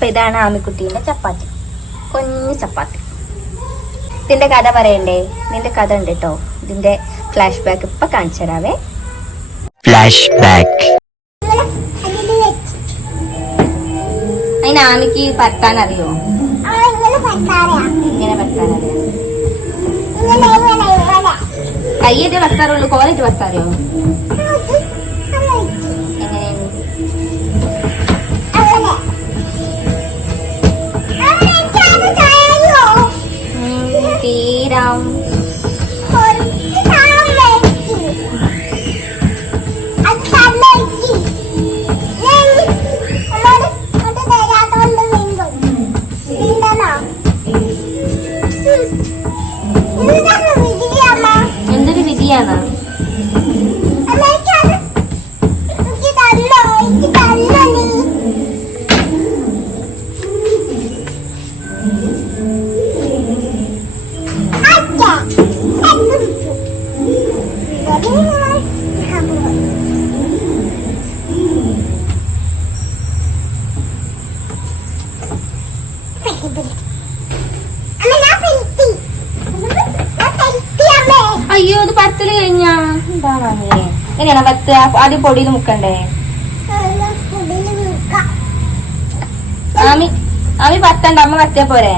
അപ്പൊ ഇതാണ് ആമിക്കുട്ടീന്റെ ചപ്പാത്തി. കുഞ്ഞു ചപ്പാത്തി. ഇതിന്റെ കഥ പറയണ്ടേ? നിന്റെ കഥ ഉണ്ട് കേട്ടോ ഇതിന്റെ ഫ്ലാഷ് ബാക്ക് ഇപ്പം കാണിച്ചു തരാവേ. Flashback. അതിന് ആമിക്ക് പരത്താൻ അറിയോ? ഇങ്ങനെ പരത്താൻ അറിയോ? കയ്യേറ്റ് പരത്താറുള്ളൂ കോലേറ്റ് പരത്താറിയോ? എങ്ങനെയാണ് എങ്ങനെയാണ് പത്ത് ആദ്യം പൊടിയിൽ മുക്കണ്ടേ? ആമി ആമി പത്തണ്ട അമ്മ പത്തേ പോരെ.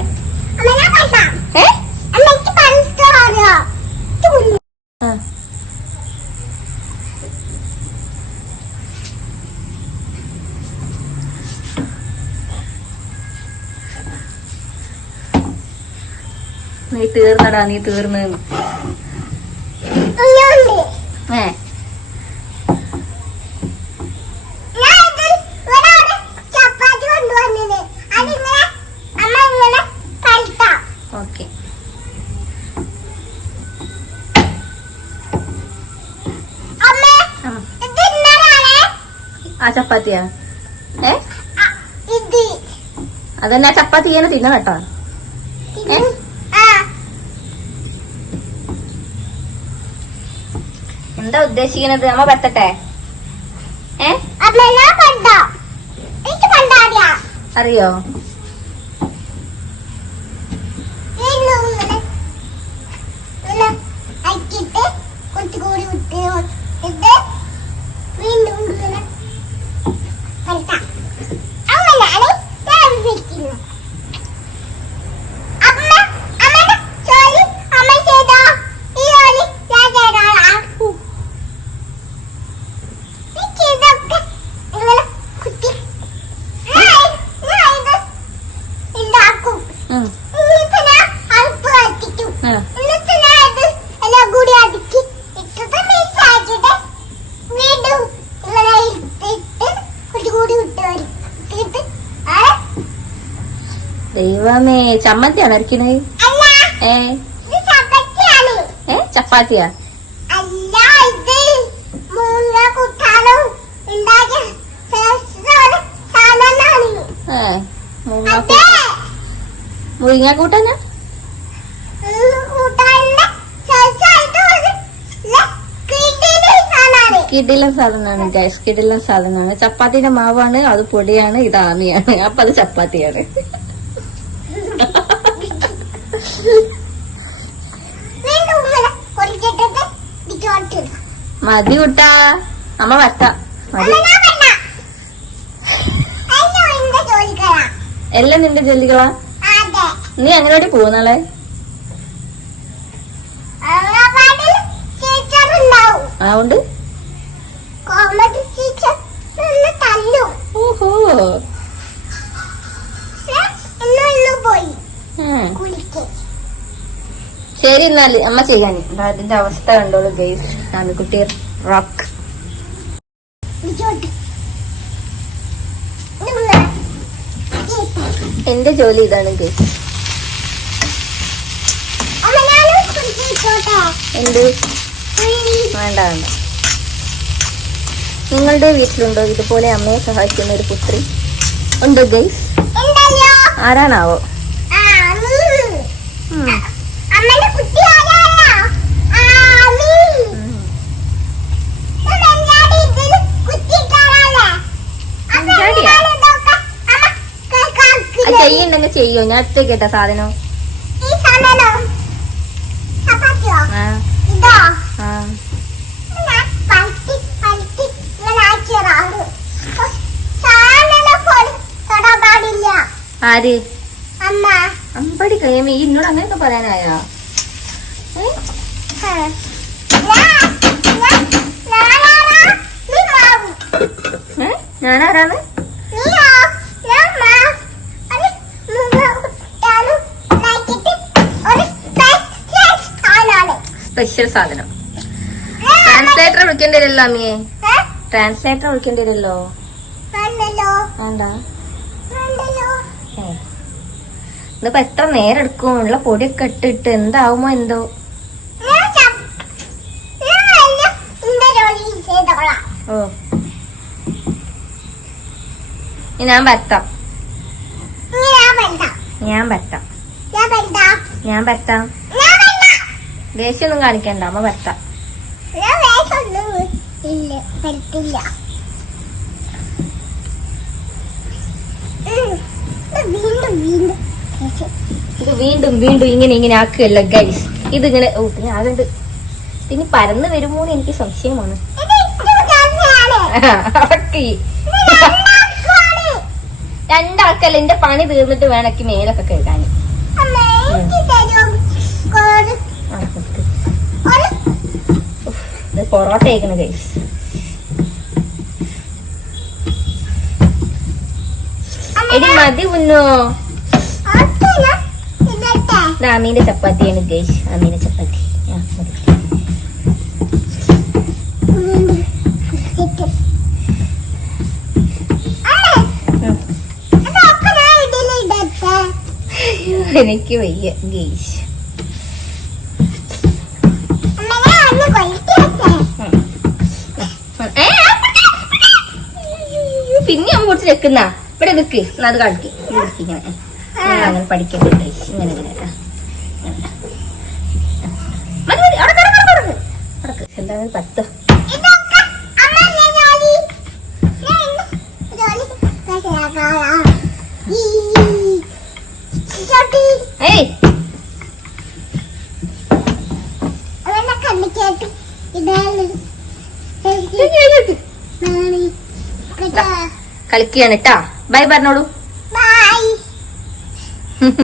നീ തീർന്നടാ നീ തീർന്ന്. ആ ചപ്പാത്തിയാ? ഏ? അതന്നെ ആ ചപ്പാത്തി ഇങ്ങനെ തിന്ന കേട്ടോ. ഏ? എന്താ ഉദ്ദേശിക്കുന്നത് നമ്മ പറ്റട്ടെ? ഏ? അറിയോ കുറച്ചുകൂടി വിട്ട് ഇത് വീണ്ടും ഇങ്ങനെ കളിക്കാം അങ്ങനെയാണ് ഞാൻ വിളിക്കുന്നത് അമ്മ അമ്മ ജോലി അമ്മ ചെയ്തോ ഈ ജോലി ഞാൻ ചെയ്തോളാം ഈ ചെയ്തൊക്കെ ഇങ്ങനെ കുത്തി ഞാൻ ഞാൻ ഇത് ഉണ്ടാക്കും ഉം. എന്നിട്ട് ഞാൻ അടുപ്പ് കത്തിക്കും ആ. എന്നിട്ട് ഞാൻ ഇത് എല്ലാം കൂടി അടുക്കി ഇട്ടിട്ട് മിക്സ് ആക്കിയിട്ട് വീണ്ടും ഇങ്ങനെ ഇട്ടിട്ട് കുറച്ചുകൂടി വിട്ട് വരും ഇട്ടിട്ട് ആ ദൈവമേ ചമ്മന്തിയാണ് അരക്കണേ ഏ? ഏ? ചപ്പാത്തിയാ? മുരിങ്ങ കൂട്ടാനാ കിടിലൻ സാധനമാണ് ഗൈസ് കിടിലൻ സാധനമാണ് ചപ്പാത്തിന്റെ മാവാണ് അത് പൊടിയാണ് ഇത് ആമിയാണ്. അപ്പൊ അത് ചപ്പാത്തിയാണ്. മതി കുട്ടാ. അമ്മ വട്ട മതി. എല്ലാം നിന്റെ ജോലികളാ? നീ അങ്ങനോട്ട് പോകുന്നാളെ അതുകൊണ്ട് ശരി എന്നാൽ അമ്മ ചെയ്യാൻ അതിന്റെ അവസ്ഥ കണ്ടോളൂ ഗൈസ് ആമിക്കുട്ടി റോക്ക് എന്റെ ജോലി ഇതാണ് ഗൈസ് എന്ത്? വേണ്ട വേണ്ട. നിങ്ങളുടെ വീട്ടിലുണ്ടോ? ഇതുപോലെ അമ്മയെ സഹായിക്കുന്ന ഒരു പുത്രി ഉണ്ടോ ഗൈസ് ആരാണാവോ? ആ കേൾക്കാം ചെയ്യോ? ഞാൻ എടുത്ത് കേട്ട സാധനം? ആര്? അമ്പടി കഴിയുമ്പോ ഈ ഇന്നോട് അങ്ങനെയൊക്കെ പറയാനായോ? സാധനമാണ്. സ്പെഷ്യൽ സാധനം ട്രാൻസ്ലേറ്റർ വിളിക്കേണ്ടി വരില്ലോ അമ്മിയെ? ട്രാൻസ്ലേറ്റർ വിളിക്കേണ്ടി വരില്ലോ വേണ്ടല്ലോ വേണ്ട. ഇതിപ്പോ എത്ര നേരം എടുക്കും ഉള്ള പൊടിയൊക്കെ ഇട്ടിട്ട് എന്താവുമോ എന്തോ ഞാൻ ഇനി ഞാൻ വേണ്ട ഞാൻ വേണ്ട ദേഷ്യമൊന്നും കാണിക്കണ്ട അമ്മ ഉം. ഇത് വീണ്ടും വീണ്ടും ഇത് ഇങ്ങനെ ഇങ്ങനെ ആക്കുകയല്ല ഗൈസ് ഇതിങ്ങനെ ഓ പിന്നെ അതുണ്ട് ഇനി പരന്ന് വരുമോന്ന് എനിക്ക് സംശയമാണ്. ഇത് രണ്ടാൾക്കാണ്. പണി തീർന്നിട്ട് വേണക്ക് മേലൊക്കെ കേൾക്കാൻ പൊറോട്ട ആയിക്കണ് കൈസ് എടി മതി. ഇത് അമീന്റെ ചപ്പാത്തിയാണ് ഗൈസ് അമീന്റെ ചപ്പാത്തി ആ, മതി. ആ, വയ്യ പിടിക്ക്. പിന്നെ ഞാൻ പൊടിച്ച് വെക്കുന്ന. ഇവിടെ വെക്ക് അത് കളിക്ക് ഇങ്ങനെ അങ്ങനെ ഗൈസ് ഇങ്ങനെ ഇങ്ങനെ. ഇങ്ങനെ. മതി മതി അവിടെ കിടക്ക്, അവിടെ കിടക്ക്. കിടക്ക്. എന്താണ് പത്ത് ഇതൊക്കെ അമ്മ ഞാൻ ജോലി ഞാൻ ഇന്ന് ജോലി ശരിയാക്കാം. ഈ ചട്ടി ഏയ്. കളിക്കുകയാണ് കേട്ടാ ബൈ പറഞ്ഞോളൂ.